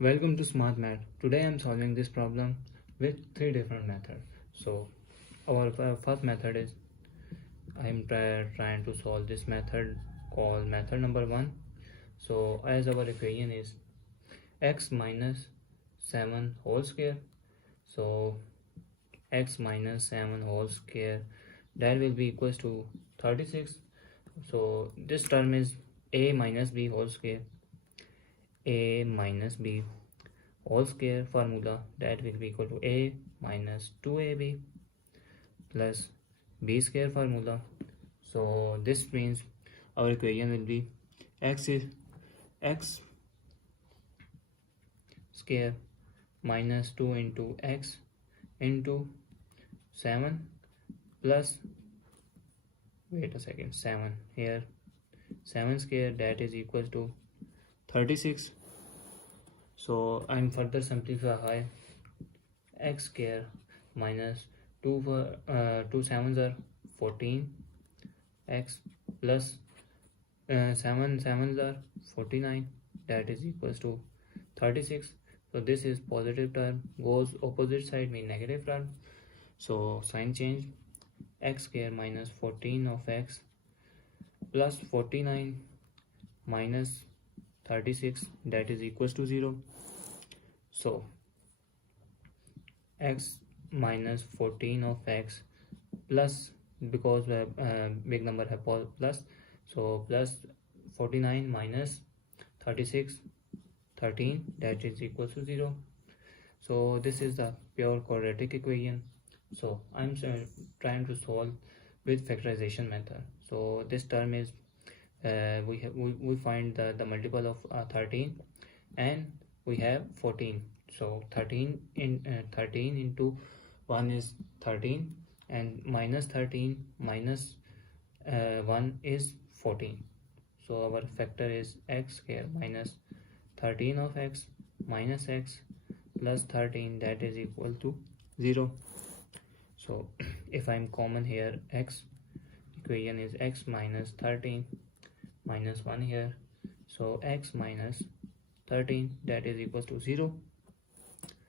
Welcome to Smart Math. Today I am solving this problem with three different methods. So our first method is I am trying to solve this method called method number 1. So as our equation is x minus 7 whole square. So x minus 7 whole square, that will be equals to 36. So this term is a minus b whole square. A minus b whole square formula, that will be equal to a minus 2ab plus b square formula. So this means our equation will be x square minus 2 into x into 7 plus 7 here, 7 square, that is equals to 36. So I'm further simplify x square minus 2 sevens are 14 x plus 7 sevens are 49, that is equals to 36. So this is positive term, goes opposite side mean negative term. So sign change, x square minus 14 of x plus 49 minus 36, that is equals to 0. So x minus 14 of x plus, because big number have plus, so plus 49 minus 36 13, that is equals to 0. So this is the pure quadratic equation. So I'm trying to solve with factorization method. So this term is we find the multiple of 13 and we have 14. So 13 into 1 is 13 and minus 13 minus 1 is 14. So our factor is x square minus 13 of x minus x plus 13, that is equal to 0. So if I'm common here, x equation is x minus 13 minus 1 here, so x minus 13, that is equals to 0.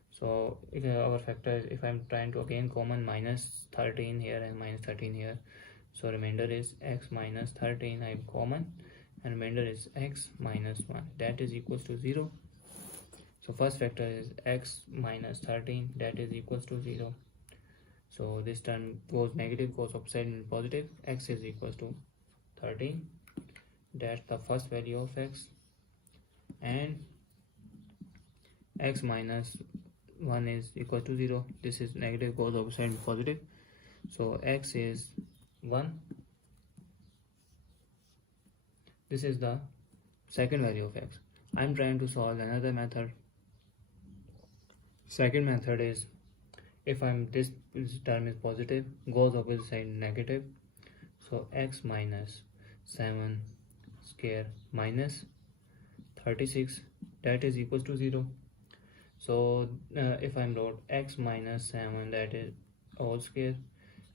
So if our factor is, if I'm trying to again common minus 13 here and minus 13 here, so remainder is x minus 13, I'm common, and remainder is x minus 1, that is equals to 0. So first factor is x minus 13, that is equals to 0. So this term goes negative, goes upside and positive. X is equals to 13, that's the first value of x, and x minus 1 is equal to 0. This is negative, goes upside and positive. So x is 1. This is the second value of x. I'm trying to solve another method. Second method is, if this term is positive, goes opposite side negative, so x minus 7 square minus 36, that is equals to 0. So if I'm wrote x minus 7, that is whole square,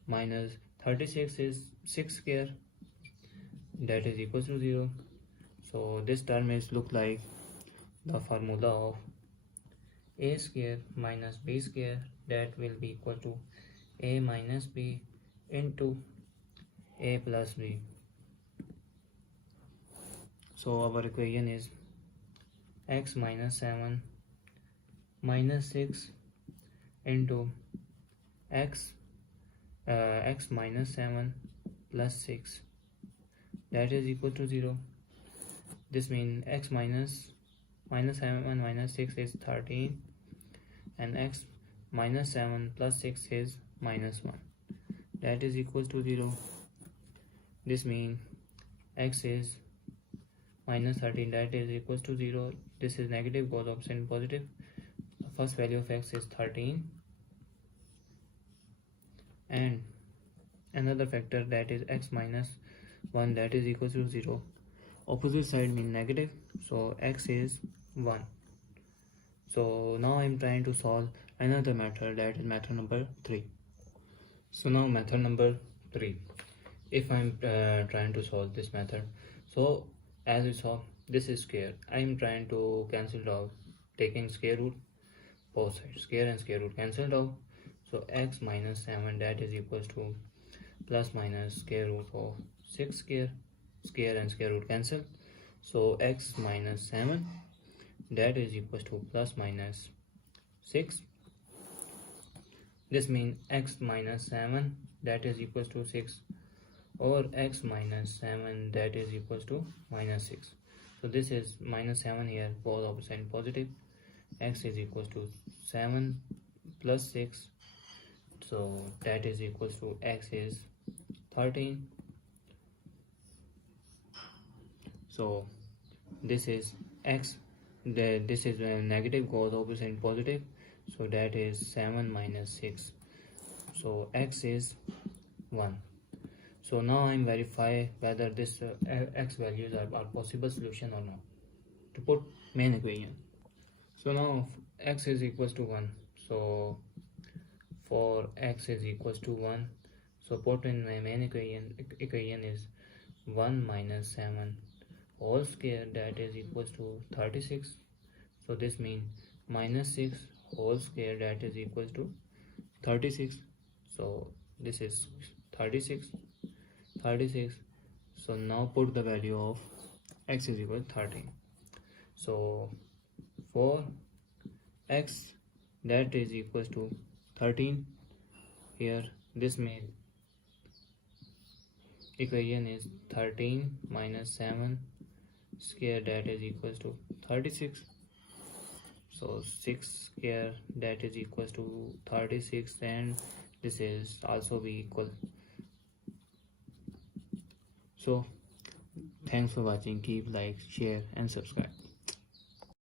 minus 36 is 6 square, that is equals to 0. So this term is look like the formula of a square minus b square, that will be equal to a minus b into a plus b. So our equation is x minus 7 minus 6 into x minus 7 plus 6, that is equal to 0. This means x minus 7 minus 6 is 13 and x minus 7 plus 6 is minus 1, that is equal to 0. This means x is minus 13, that is equals to 0. This is negative, goes opposite and positive. The first value of x is 13 and another factor, that is x minus 1, that is equals to 0. Opposite side means negative, so x is 1. So now I'm trying to solve another method, that is method number 3. So now method number 3, if I'm trying to solve this method, so as we saw, this is square. I'm trying to cancel it out. taking square root both sides, square and square root cancelled out. So x minus 7 that is equals to plus minus square root of 6 square, square and square root cancel. So x minus 7 that is equals to plus minus 6. This means x minus 7 that is equals to 6, or x minus 7 that is equals to minus 6. So this is minus 7 here, both opposite positive. X is equals to 7 plus 6, so that is equals to x is 13. So this is x, this is a negative goes opposite positive, so that is 7 minus 6, so x is 1. So now I'm verify whether this x values are possible solution or not to put main equation. So now x is equals to 1, so for x is equals to 1, so put in my main equation is 1 minus 7 whole square that is equals to 36. So this means minus 6 whole square that is equals to 36. So this is 36. So now put the value of x is equal to 13. So for x that is equals to 13, here this means equation is 13 minus 7 square that is equals to 36. So 6 square that is equals to 36, and this is also be equal. So thanks for watching. Keep like, share and subscribe.